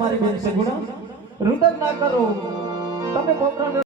મારી બેન સગુણા રુદન ના કરો. તમે કોકરણ